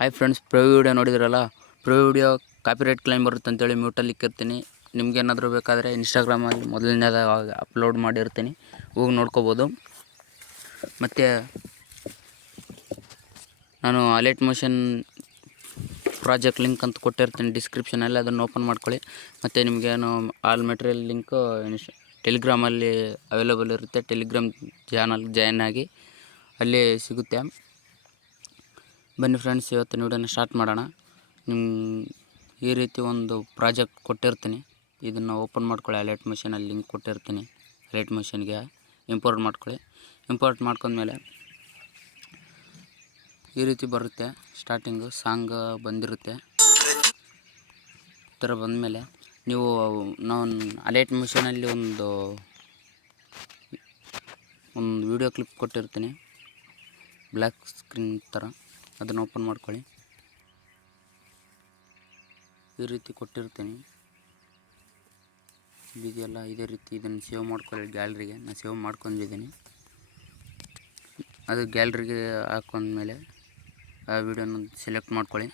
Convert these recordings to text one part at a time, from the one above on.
Hi friends, preview video ನೋಡಿದ್ರಲ್ಲ. Preview video copyright claim ಬರುತ್ತೆ ಅಂತೇಳಿ ಮ್ಯೂಟಲ್ಲಿ ಇಕ್ಕಿರ್ತೀನಿ. ನಿಮ್ಗೇನಾದರೂ ಬೇಕಾದರೆ ಇನ್ಸ್ಟಾಗ್ರಾಮಲ್ಲಿ ಮೊದಲನೇದಾಗಿ ಅಪ್ಲೋಡ್ ಮಾಡಿರ್ತೀನಿ, ಹೋಗಿ ನೋಡ್ಕೋಬೋದು. ಮತ್ತು ನಾನು ಅಲರ್ಟ್ ಮೋಷನ್ ಪ್ರಾಜೆಕ್ಟ್ ಲಿಂಕ್ ಅಂತ ಕೊಟ್ಟಿರ್ತೀನಿ ಡಿಸ್ಕ್ರಿಪ್ಷನಲ್ಲಿ, ಅದನ್ನು ಓಪನ್ ಮಾಡ್ಕೊಳ್ಳಿ. ಮತ್ತು ನಿಮಗೇನು ಆಲ್ ಮೆಟೀರಿಯಲ್ ಲಿಂಕು ಟೆಲಿಗ್ರಾಮಲ್ಲಿ ಅವೈಲೇಬಲ್ ಇರುತ್ತೆ. ಟೆಲಿಗ್ರಾಮ್ ಚಾನಲ್ಗೆ ಜಾಯ್ನ್ ಆಗಿ ಅಲ್ಲಿ ಸಿಗುತ್ತೆ. ಬನ್ನಿ ಫ್ರೆಂಡ್ಸ್, ಇವತ್ತಿನ ವಿಡಿಯೋನ ಸ್ಟಾರ್ಟ್ ಮಾಡೋಣ. ಈ ರೀತಿ ಒಂದು ಪ್ರಾಜೆಕ್ಟ್ ಕೊಟ್ಟಿರ್ತೀನಿ, ಇದನ್ನು ಓಪನ್ ಮಾಡ್ಕೊಳ್ಳಿ. ಅಲರ್ಟ್ ಮೋಷನಲ್ಲಿ ಲಿಂಕ್ ಕೊಟ್ಟಿರ್ತೀನಿ. ಅಲರ್ಟ್ ಮೋಷನ್ಗೆ ಇಂಪೋರ್ಟ್ ಮಾಡ್ಕೊಳ್ಳಿ. ಇಂಪೋರ್ಟ್ ಮಾಡ್ಕೊಂಡ್ಮೇಲೆ ಈ ರೀತಿ ಬರುತ್ತೆ. ಸ್ಟಾರ್ಟಿಂಗು ಸಾಂಗ್ ಬಂದಿರುತ್ತೆ. ಈ ಥರ ಬಂದಮೇಲೆ ನೀವು ನಾನು ಅಲರ್ಟ್ ಮೋಷನಲ್ಲಿ ಒಂದು ವಿಡಿಯೋ ಕ್ಲಿಪ್ ಕೊಟ್ಟಿರ್ತೀನಿ, ಬ್ಲ್ಯಾಕ್ ಸ್ಕ್ರೀನ್ ಥರ. ಅದನ್ನು ಓಪನ್ ಮಾಡ್ಕೊಳ್ಳಿ. ಈ ರೀತಿ ಕೊಟ್ಟಿರ್ತೀನಿ, ಇದೆಯಲ್ಲ, ಇದೇ ರೀತಿ ಇದನ್ನು ಸೇವ್ ಮಾಡ್ಕೊಳ್ಳಿ ಗ್ಯಾಲರಿಗೆ. ನಾನು ಸೇವ್ ಮಾಡ್ಕೊಂಡಿದ್ದೀನಿ. ಅದು ಗ್ಯಾಲರಿಗೆ ಹಾಕೊಂಡ್ಮೇಲೆ ಆ ವಿಡಿಯೋನ ಸೆಲೆಕ್ಟ್ ಮಾಡ್ಕೊಳ್ಳಿ.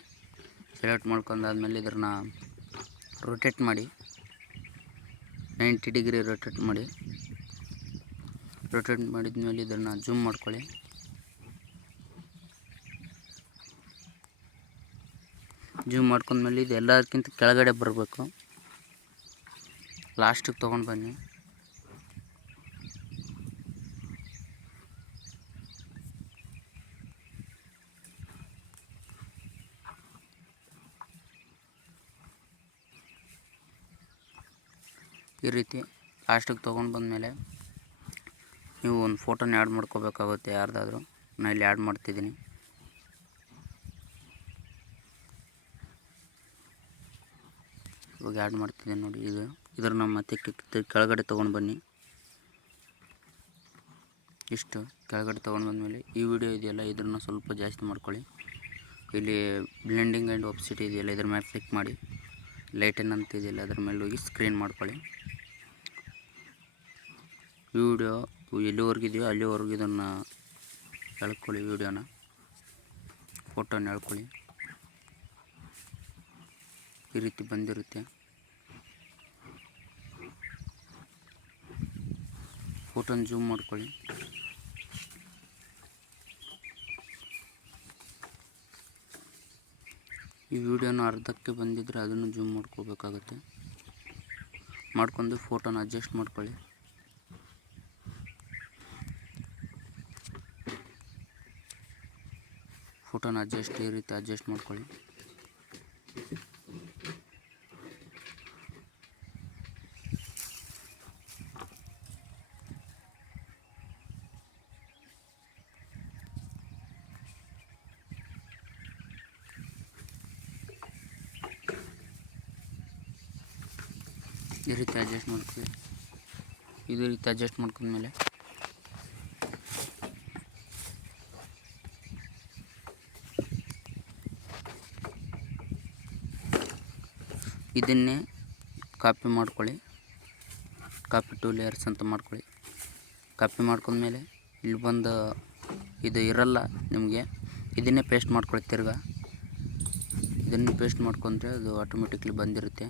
ಸೆಲೆಕ್ಟ್ ಮಾಡ್ಕೊಂಡಾದ್ಮೇಲೆ ಇದನ್ನು ರೊಟೇಟ್ ಮಾಡಿ, 90 ಡಿಗ್ರಿ ರೊಟೇಟ್ ಮಾಡಿ. ರೊಟೇಟ್ ಮಾಡಿದ್ಮೇಲೆ ಇದನ್ನು ಜೂಮ್ ಮಾಡ್ಕೊಳ್ಳಿ. ಜೂಮ್ ಮಾಡ್ಕೊಂಡ್ಮೇಲೆ ಇದು ಎಲ್ಲದಕ್ಕಿಂತ ಕೆಳಗಡೆ ಬರಬೇಕು. ಲಾಸ್ಟಿಗೆ ತೊಗೊಂಡು ಬನ್ನಿ. ಈ ರೀತಿ ಲಾಸ್ಟಿಗೆ ತೊಗೊಂಡು ಬಂದಮೇಲೆ ನೀವು ಒಂದು ಫೋಟೋನ ಆ್ಯಡ್ ಮಾಡ್ಕೋಬೇಕಾಗುತ್ತೆ, ಯಾರ್ದಾದ್ರೂ. ನಾನು ಇಲ್ಲಿ ಆ್ಯಡ್ ಮಾಡ್ತಿದ್ದೀನಿ. ಇವಾಗ ಆ್ಯಡ್ ಮಾಡ್ತಿದ್ದೀನಿ ನೋಡಿ. ಇದನ್ನು ಮತ್ತೆ ಕೆಳಗಡೆ ತೊಗೊಂಡು ಬನ್ನಿ. ಇಷ್ಟು ಕೆಳಗಡೆ ತೊಗೊಂಡು ಬಂದಮೇಲೆ ಈ ವಿಡಿಯೋ ಇದೆಯಲ್ಲ, ಇದನ್ನು ಸ್ವಲ್ಪ ಜಾಸ್ತಿ ಮಾಡ್ಕೊಳ್ಳಿ. ಇಲ್ಲಿ ಬ್ಲೆಂಡಿಂಗ್ ಆ್ಯಂಡ್ ಆಪ್ಸಿಟಿ ಇದೆಯಲ್ಲ, ಇದ್ರ ಮೇಲೆ ಕ್ಲಿಕ್ ಮಾಡಿ. ಲೈಟನ್ ಅಂತ ಇದೆಯಲ್ಲ, ಅದ್ರ ಮೇಲೆ ಹೋಗಿ ಸ್ಕ್ರೀನ್ ಮಾಡ್ಕೊಳ್ಳಿ. ವಿಡಿಯೋ ಎಲ್ಲಿವರೆಗಿದೆಯೋ ಅಲ್ಲಿವರೆಗೂ ಇದನ್ನು ಎಳ್ಕೊಳ್ಳಿ. ವಿಡಿಯೋನ, ಫೋಟೋನ ಎಳ್ಕೊಳ್ಳಿ. ಈ ರೀತಿ ಬಂದಿರುತ್ತೆ. ಫೋಟೋನ ಜೂಮ್ ಮಾಡ್ಕೊಳ್ಳಿ. ಈ ವಿಡಿಯೋನ ಅರ್ಧಕ್ಕೆ ಬಂದಿದ್ದರೆ ಅದನ್ನು ಜೂಮ್ ಮಾಡ್ಕೋಬೇಕಾಗುತ್ತೆ. ಮಾಡ್ಕೊಂಡು ಫೋಟೋನ ಅಡ್ಜಸ್ಟ್ ಮಾಡ್ಕೊಳ್ಳಿ. ಫೋಟೋನ ಈ ರೀತಿ ಅಡ್ಜಸ್ಟ್ ಮಾಡ್ಕೊಳ್ಳಿ. ಈ ರೀತಿ ಅಡ್ಜಸ್ಟ್ ಮಾಡ್ಕೊಳ್ಳಿ. ಇದೇ ರೀತಿ ಅಡ್ಜಸ್ಟ್ ಮಾಡ್ಕೊಂಡ್ಮೇಲೆ ಇದನ್ನೇ ಕಾಪಿ ಮಾಡ್ಕೊಳ್ಳಿ. ಕಾಪಿ ಟು ಲೇಯರ್ಸ್ ಅಂತ ಮಾಡ್ಕೊಳ್ಳಿ. ಕಾಪಿ ಮಾಡ್ಕೊಂಡ್ಮೇಲೆ ಇಲ್ಲಿ ಬಂದು ಇದು ಇರಲ್ಲ ನಿಮಗೆ, ಇದನ್ನೇ ಪೇಸ್ಟ್ ಮಾಡ್ಕೊಳ್ಳಿ. ತಿರ್ಗಾ ಇದನ್ನು ಪೇಸ್ಟ್ ಮಾಡ್ಕೊಂಡ್ರೆ ಅದು ಆಟೋಮೆಟಿಕ್ಲಿ ಬಂದಿರುತ್ತೆ.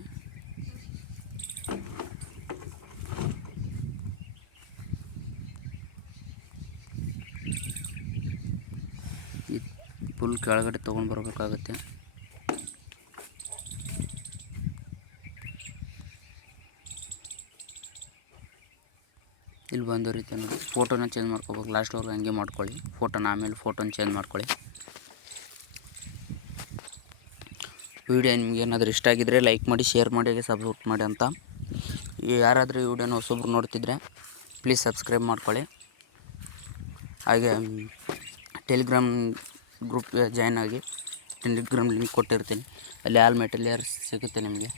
ಫುಲ್ ಕೆಳಗಡೆ ತೊಗೊಂಡು ಬರಬೇಕಾಗುತ್ತೆ. ಇಲ್ಲಿ ಬಂದ ರೀತಿ ನೋಡಿ. ಫೋಟೋನ ಚೇಂಜ್ ಮಾಡ್ಕೋಬೇಕು. ಲಾಸ್ಟ್ವರೆಗೂ ಹಂಗೆ ಮಾಡ್ಕೊಳ್ಳಿ ಫೋಟೋನ. ಆಮೇಲೆ ಫೋಟೋನ ಚೇಂಜ್ ಮಾಡ್ಕೊಳ್ಳಿ. ವಿಡಿಯೋ ನಿಮ್ಗೆ ಏನಾದರೂ ಇಷ್ಟ ಆಗಿದ್ದರೆ ಲೈಕ್ ಮಾಡಿ, ಶೇರ್ ಮಾಡಿ, ಸಬ್ಸ್ಕ್ರೈಬ್ ಮಾಡಿ ಅಂತ. ಯಾರಾದರೂ ಈ ವಿಡಿಯೋನ ಹೊಸೊಬ್ರು ನೋಡ್ತಿದ್ರೆ ಪ್ಲೀಸ್ ಸಬ್ಸ್ಕ್ರೈಬ್ ಮಾಡ್ಕೊಳ್ಳಿ. ಹಾಗೆ ಟೆಲಿಗ್ರಾಮ್ ಗ್ರೂಪ್ಗೆ ಜಾಯ್ನ್ ಆಗಿ. ಟೆಲಿಗ್ರಾಮ್ ಲಿಂಕ್ ಕೊಟ್ಟಿರ್ತೀನಿ, ಅಲ್ಲಿ ಆಲ್ ಮೆಟೀರಿಯಲ್ಸ್ ಸಿಗುತ್ತೆ ನಿಮಗೆ.